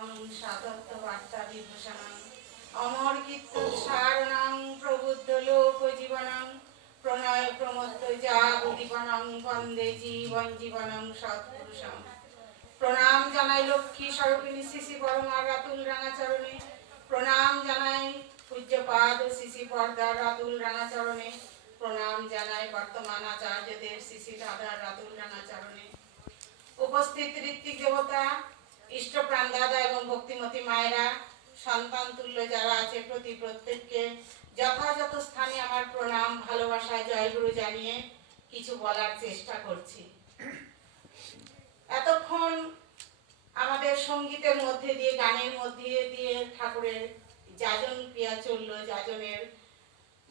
সাধকং সাধত্ব বার্তা বিভূষণং অমর কীর্তসারণং প্রবুদ্ধ লোক জীবনং প্রণয় প্রমত্ত জাগদীপনং বন্দে জীবন জীবনং সৎপুরুষং। প্রণাম জানাই লক্ষ্মী স্বরূপিণী শ্রী পরমা রাতুল রাঙাচরণে, প্রণাম জানাই পূজ্যপাদ শ্রী পর্দার রাতুল রাঙাচরণে, প্রণাম জানাই বর্তমান আচার্যদেব শ্রী দাদার রাতুল রাঙাচরণে। উপস্থিত ঋত্বিক দেবতা, ইষ্ট প্রাণদাদা এবং ভক্তিমতী মায়েরা, সন্তান তুল্য যারা আছে প্রতি প্রত্যেককে যথাযথ স্থানে আমার প্রণাম ভালোবাসা জয়গুরু জানিয়ে কিছু বলার চেষ্টা করছি। এতক্ষণ আমাদের সঙ্গীতের মধ্যে দিয়ে, গানের মধ্যে দিয়ে ঠাকুরের যাজন ক্রিয়া চললো। যাজনের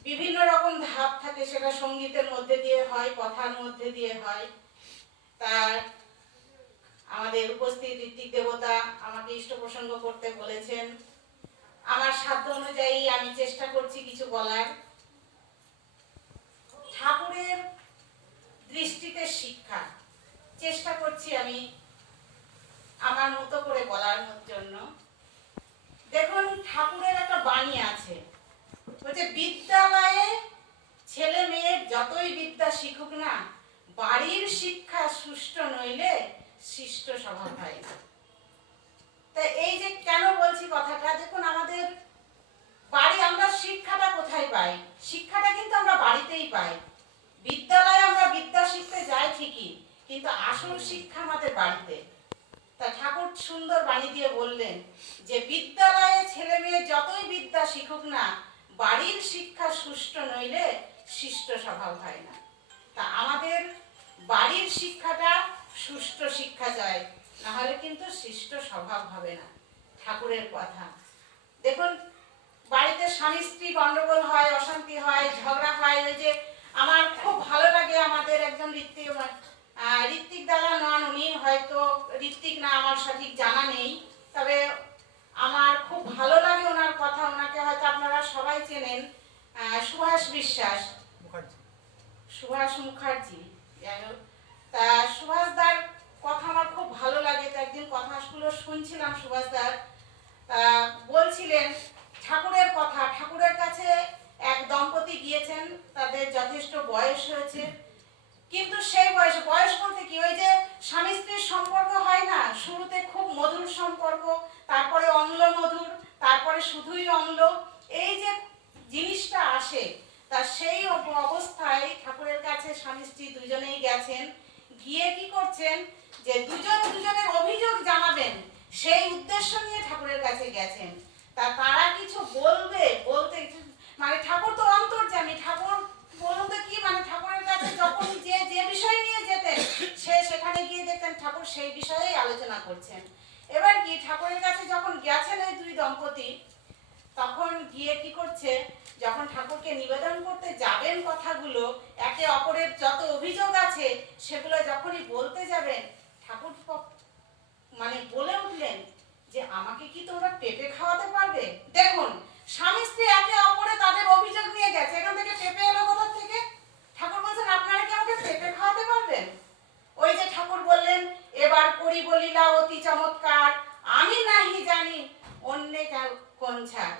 বিভিন্ন রকম ধাপ থাকে, সেটা সঙ্গীতের মধ্যে দিয়ে হয়, কথার মধ্যে দিয়ে হয়। তার আমাদের উপস্থিত ঋত্বিক দেবতা আমাকে ইষ্ট প্রসঙ্গ করতে বলেছেন। আমার সাধ্য অনুযায়ী আমি চেষ্টা করছি কিছু বলার। ঠাকুরের দৃষ্টিতে শিক্ষা চেষ্টা করছি আমি আমার মতো করে বলার জন্য। দেখুন, ঠাকুরের একটা বাণী আছে, বলছে বিদ্যালয়ে ছেলে মেয়ে যতই বিদ্যা শিখুক না, বাড়ির শিক্ষা সুষ্ঠু নইলে শিষ্ট স্বভাব হয় না। তা এই যে কেন বলছি কথাটা, দেখুন আমাদের বাড়ি, আমরা শিক্ষাটা কোথায় পাই? শিক্ষাটা কিন্তু আমরা বাড়িতেই পাই। বিদ্যালয়ে আমরা বিদ্যা শিখতে যাই ঠিকই, কিন্তু আসল শিক্ষা আমাদের বাড়িতে। তা ঠাকুর সুন্দর বাণী দিয়ে বললেন যে বিদ্যালয়ে ছেলে মেয়ে যতই বিদ্যা শিখুক না, বাড়ির শিক্ষা সুষ্ঠু নইলে শিষ্ট স্বভাব হয় না। তা আমাদের বাড়ির শিক্ষাটা সুষ্ঠু শিক্ষা যায়, না হলে কিন্তু শিষ্ট স্বভাব হবে না। ঠাকুরের কথা দেখুন, বাড়িতে স্বামী স্ত্রী গন্ডগোল হয়, অশান্তি হয়, ঝগড়া হয়। ওই যে আমার খুব ভালো লাগে, আমাদের একজন ঋত্বিক দাদা নন, উনি হয়তো ঋত্বিক না, আমার সঠিক জানা নেই, তবে আমার খুব ভালো লাগে ওনার কথা। ওনাকে হয়তো আপনারা সবাই চেনেন, সুভাষ বিশ্বাস, সুভাষ মুখার্জি। তা সুভাষদার কথা আমার খুব ভালো লাগে। তো একদিন কথাগুলো শুনছিলাম, সুভাষদার বলছিলেন ঠাকুরের কথা। ঠাকুরের কাছে এক দম্পতি গিয়েছেন, তাদের যথেষ্ট বয়স হয়েছে, কিন্তু সেই বয়স বলতে কি, ওই যে স্বামী স্ত্রীর সম্পর্ক হয় না, শুরুতে খুব মধুর সম্পর্ক, তারপরে অম্ল মধুর, তারপরে শুধুই অম্ল, এই যে জিনিসটা আসে। তা সেই অবস্থায় ঠাকুরের কাছে স্বামী স্ত্রী দুজনেই গেছেন। গিয়ে কি করছেন, যে দুজনের অভিযোগ জানাবেন সেই উদ্দেশ্য নিয়ে ঠাকুরের কাছে গেছেন। তা তারা কিছু বলতে মানে ঠাকুর তো অন্তর্যামী, ঠাকুর বলুন তো কি, মানে ঠাকুরের কাছে যখন যে বিষয় নিয়ে যেতেন, সেখানে গিয়ে দেখতেন ঠাকুর সেই বিষয়েই আলোচনা করছেন। এবার কি, ঠাকুরের কাছে যখন গেছেন এই দুই দম্পতি, তখন গিয়ে কি করছে, যখন ঠাকুরকে নিবেদন করতে যাবেন কথাগুলো, একে অপরের যত অভিযোগ আছে সেগুলো যখনই বলতে যাবেন, ঠাকুর মানে বলে উঠলেন যে আমাকে কি তোমরা পেঁপে খাওয়াতে পারবে? দেখুন, স্বামী স্ত্রী একে অপরে তাদের অভিযোগ নিয়ে গেছে, এখান থেকে পেঁপে এলো কোথা থেকে? ঠাকুর বলছেন আপনারা কি আমাকে পেঁপে খাওয়াতে পারবেন? ওই যে ঠাকুর বললেন, এবার করি বলিলা অতি চমৎকার, আমি নাহি জানি অন্যে কোন ছাড়,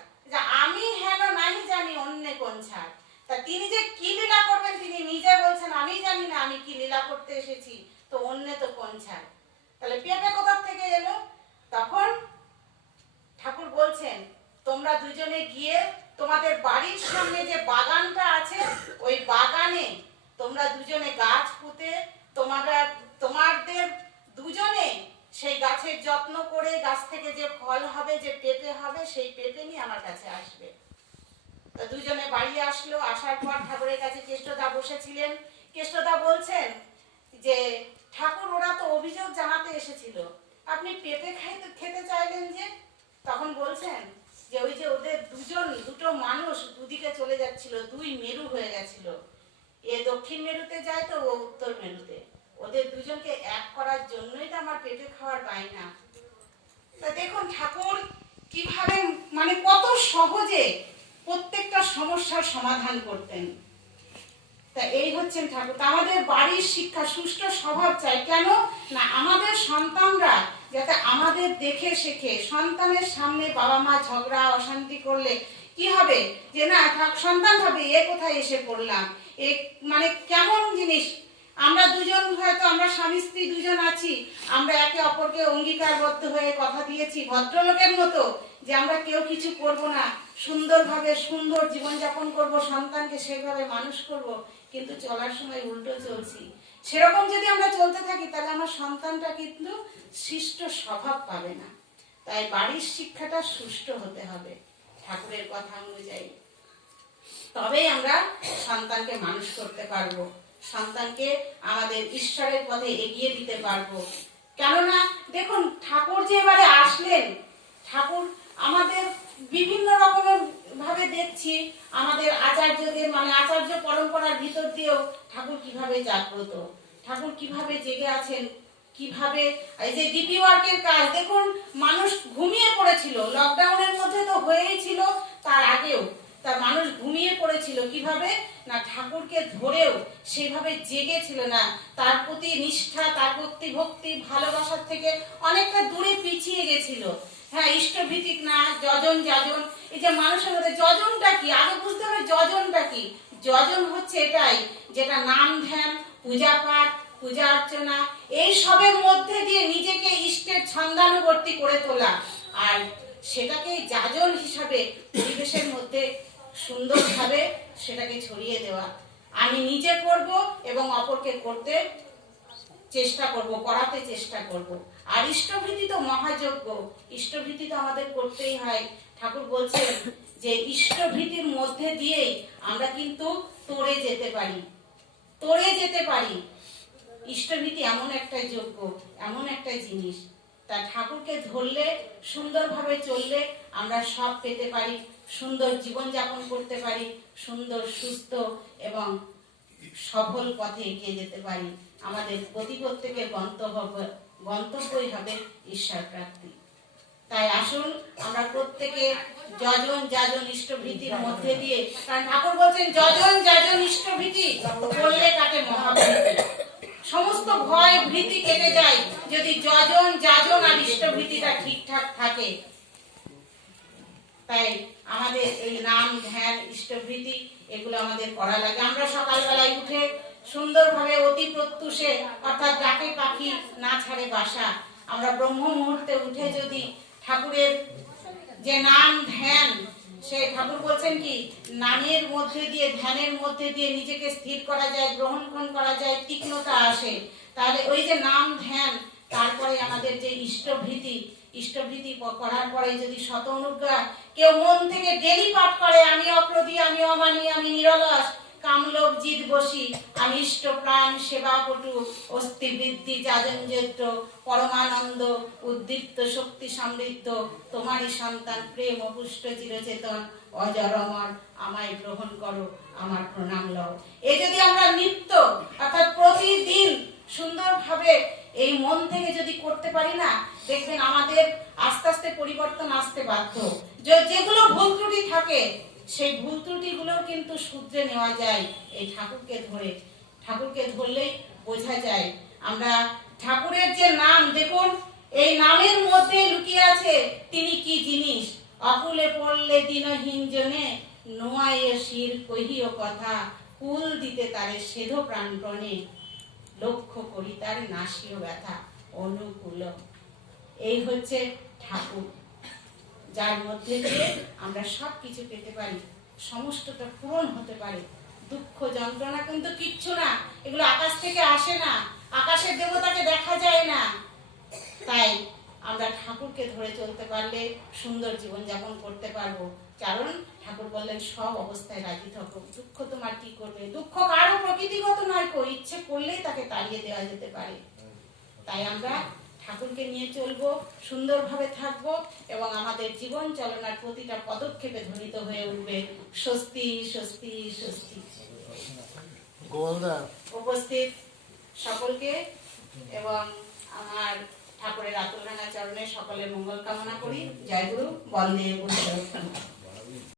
আমি হেন নাহি জানি অন্যে কোন ছাড়। তা তিনি যে কি লীলা করবেন তিনি নিজে বলছেন আমি জানি না আমি কি লীলা করতে এসেছি, তো অন্যে তো কোন ছাড়। তাহলে পেঁপে কোথা থেকে এলো? তখন ঠাকুর বলছেন তোমরা দুজনে গিয়ে তোমাদের বাড়ির সামনে যে বাগানটা আছে, ওই বাগানে তোমরা দুজনে গাছ পুঁতে তোমাদের দুজনে সেই গাছের যত্ন করে, গাছ থেকে যে ফল হবে, যে পেঁপে হবে, সেই পেঁপে নিয়ে আমার কাছে আসবে। তো দুজনে বাড়ি আসলো। আসার পর ঠাকুরের কাছে কেষ্টদা বসেছিলেন। কেষ্টদা বলছেন যে ঠাকুর, ওরা তো অভিযোগ জানাতে এসেছিল, আপনি পেঁপে খেতে চাইলেন যে? তখন বলছেন যে ওই যে ওদের দুটো মানুষ দুদিকে চলে যাচ্ছিল, দুই মেরু হয়ে গেছিল, এ দক্ষিণ মেরুতে যায় তো ও উত্তর মেরুতে, ওদের দুজনকে এক করার জন্যই তো আমার পেঁপে খাওয়ার বায়না। তা দেখুন ঠাকুর কিভাবে, মানে কত সহজে প্রত্যেকটা সমস্যার সমাধান করতেন। তা এই হচ্ছেন ঠাকুর। আমাদের বাড়ির শিক্ষা সুষ্ঠু স্বভাব চাই। কেন না, আমাদের সন্তানরা যাতে আমাদের দেখে শেখে। সন্তানের সামনে বাবা মা ঝগড়া অশান্তি করলে কি হবে, যে না সন্তান হবে এ কোথায় এসে পড়লাম, এ মানে কেমন জিনিস। আমরা দুজন হয়তো আমরা স্বামী স্ত্রী দুজন আছি, আমরা একে অপরকে অঙ্গীকারবদ্ধ হয়ে কথা দিয়েছি ভদ্রলোকের মতো যে আমরা কেউ কিছু করব না, সুন্দরভাবে সুন্দর জীবনযাপন করব, সন্তানকে সেভাবে মানুষ করব, কিন্তু চলার সময় উল্টো চলছি। সেরকম যদি আমরা চলতে থাকি তাহলে আমার সন্তানটা কিন্তু শিষ্ট স্বভাব পাবে না। তাই বাড়ির শিক্ষাটা সুষ্ঠু হতে হবে ঠাকুরের কথা অনুযায়ী, তবেই আমরা সন্তানকে মানুষ করতে পারবো, সন্তানকে আমাদের ঈশ্বরের পথে এগিয়ে দিতে পারবো। কেননা দেখুন ঠাকুর যে এবারে আসলেন, ঠাকুর আমাদের বিভিন্ন রকমের ভাবে দেখছি আমাদের আচার্যদের মানে আচার্য পরম্পরার ভিতর দিয়েও ঠাকুর কিভাবে জাগ্রত, ঠাকুর কিভাবে জেগে আছেন, কিভাবে এই যে ডিপি ওয়ার্কের কাজ দেখুন, মানুষ ঘুমিয়ে পড়েছিল, লকডাউনের মধ্যে তো হয়েই ছিল, তার আগেও তা মানুষ ঘুমিয়ে পড়েছিল, কিভাবে না ঠাকুরকে ধরেও সেভাবে জেগেছিল না, তার প্রতি নিষ্ঠা, তার প্রতি ভক্তি ভালোবাসার থেকে অনেকটা দূরে পিছিয়ে গেছিল। হ্যাঁ, ইষ্টভীতিক না, যজন যাজন, এই যে মানুষের মধ্যে যজনটা কি আগে বুঝতে হবে, যজনটা কি। যজন হচ্ছে এটাই যেটা নাম ধ্যান, পূজা পাঠ, পূজা অর্চনা এই সবের মধ্যে দিয়ে নিজেকে ইষ্টের ছন্দানুবর্তী করে তোলা, আর সেটাকে যাজন হিসাবে পরিবেশের মধ্যে সুন্দরভাবে সেটাকে ছড়িয়ে দেওয়া। আমি নিজে করব এবং অপরকে করতে চেষ্টা করব, করাতে চেষ্টা করব। আর ইষ্টভীতি তো মহাযজ্ঞ, ইষ্টভীতি তো আমাদের করতেই হয়। ঠাকুর বলছেন যে ইষ্টভীতির মধ্যে দিয়েই আমরা কিন্তু তরে যেতে পারি, তরে যেতে পারি। ইষ্টভীতি এমন একটা যজ্ঞ, এমন একটা জিনিস, তা ঠাকুরকে ধরলে সুন্দরভাবে চললে আমরা সব পেতে পারি, সুন্দর জীবনযাপন করতে পারি, সুন্দর সুস্থ এবং সফল পথে এগিয়ে যেতে পারি। আমাদের প্রত্যেকের গন্তব্যই হবে ঈশ্বর প্রাপ্তি। তাই আসুন আমরা প্রত্যেকে যজন যাজন ইষ্টভীতির মধ্যে দিয়ে, কারণ ঠাকুর বলছেন যজন যাজন ইষ্টভীতি করলে কাটে মহাভীতি। সমস্ত ভয় ভীতি কেটে যায় যদি যজন যাজন আর ইষ্টভীতিটা ঠিকঠাক থাকে। তাই আমাদের এই নাম ধ্যান ইষ্টভীতি এগুলো আমাদের করা লাগে। আমরা সকালবেলায় উঠে সুন্দরভাবে অতি প্রত্যুষে অর্থাৎ ডাকে পাখি না ছাড়ে বাসা, আমরা ব্রহ্ম মুহূর্তে উঠে যদি ঠাকুরের যে নাম ধ্যান, সে ঠাকুর বলছেন কি নামের মধ্যে দিয়ে ধ্যানের মধ্যে দিয়ে নিজেকে স্থির করা যায়, গ্রহণ করা যায়, তীক্ষ্ণতা আসে, তাহলে ওই যে নাম ধ্যান, তারপরে আমাদের যে ইষ্টভীতি, ইষ্টভীতি করার পরে যদি শত অনুজ্ঞা কেউ মন থেকে ডেলি পাঠ করে, আমি অক্রোধী, আমি অমানী, আমি নিরলস, কামলোভ জিত বসি, আমি ইষ্ট প্রাণ সেবা পটু, অস্থি বৃদ্ধি যাজনযজ্ঞ, পরমানন্দ উদ্দীপ্ত শক্তি সমৃদ্ধ, তোমারই সন্তান প্রেম অপুষ্ট চিরচেতন, অজর অমর, আমায় গ্রহণ করো, আমার প্রণাম লও। এই যদি আমরা নিত্য অর্থাৎ প্রতিদিন সুন্দরভাবে এই মন থেকে যদি করতে পারি না, দেখবেন আমাদের আস্তে আস্তে পরিবর্তন আসতে বাধ্য। যেগুলো ভুল ত্রুটি থাকে সেই ভুল ত্রুটিগুলো কিন্তু শুধরে নেওয়া যায় এই ঠাকুরকে ধরে। ঠাকুরকে ধরলেই বোঝা যায়। আমরা ঠাকুরের যে নাম দেখুন, এই নামের মধ্যে লুকিয়ে আছে তিনি কি জিনিস। অকুলে পড়লে দিনহীন জনে, নোয়াইয়ে শির কহিও কথা, কুল দিতে তারে সেধ প্রাণপণে, লক্ষ্য করি তার নাসিও ব্যথা অনুকূল। এই হচ্ছে ঠাকুর, যার মধ্যে দিয়ে আমরা সব কিছু পেতে পারি, সমস্তটা পূরণ হতে পারে। দুঃখ যন্ত্রণা কিন্তু কিচ্ছু না, এগুলো আকাশ থেকে আসে না, আকাশের দেবতাকে দেখা যায় না। তাই আমরা ঠাকুরকে ধরে চলতে পারলে সুন্দর জীবনযাপন করতে পারবো। কারণ ঠাকুর বললেন সব অবস্থায় রাজি থাকো, দুঃখ তোমার কি করবে। দুঃখ কারো প্রকৃতিগত নয়, ইচ্ছে করলেই তাকে তাড়িয়ে দেওয়া যেতে পারে। তাই আমরা ঠাকুরকে নিয়ে চলবো, সুন্দরভাবে থাকবো এবং আমাদের জীবন চলনার প্রতিটা পদক্ষেপে ধ্বনিত হয়ে উঠবে স্বস্তি স্বস্তি স্বস্তি। উপস্থিত সকলকে এবং আমার ঠাকুরের আতুল রাঙা চরণে সকলের মঙ্গল কামনা করি। জয় গুরু, বন্দে গুরু।